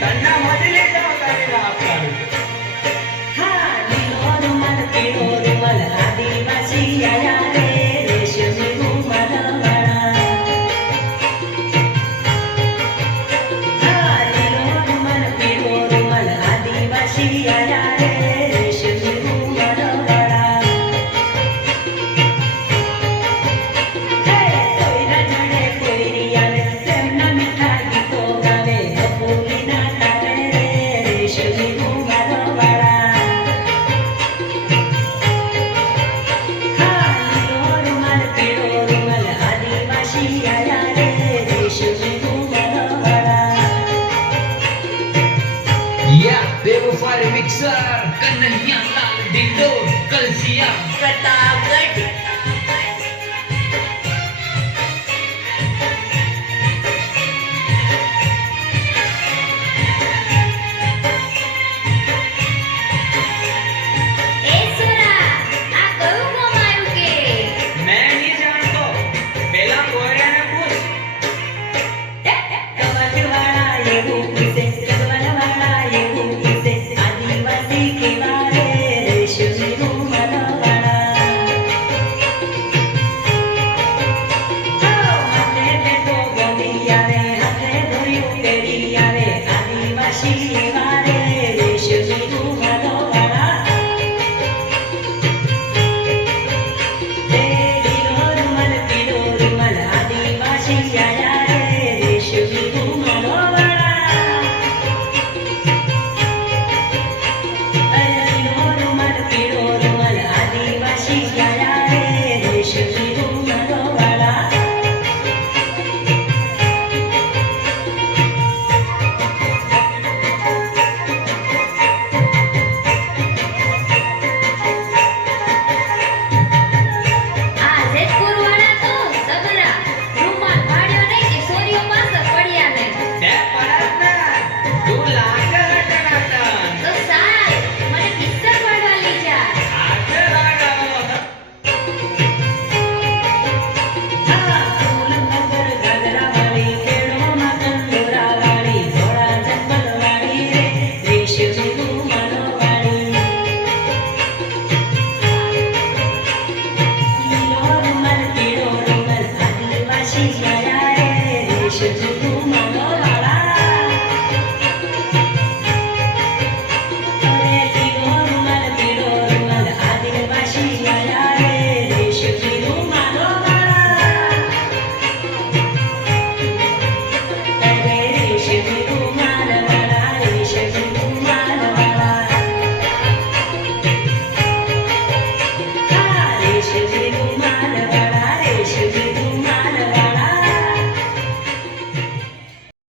त्यांना मधले जबाबदारीला आपल्याला हा लिलो रुमाल पिळो रुमाल आदिवासी आया रे रेशमी रुमाल वाळा हा लिलो रुमाल पिळो रुमाल आदिवासी आया रे रेशमी रुमाल वाळा हे कोयरा जणे कोयरी आवे તેમના મીઠા ગીતો ગાવે બપોરીના તારે રે રેશમી રૂમાલ વાળા હા લીલો રૂમાલ પીળો રૂમાલ આદિવાસી આયા રે રેશમી રૂમાલ વાળા Yeah, Bebo Fire Mixer, Kananya Lal Dindo, Kalsiya. Pratapgarh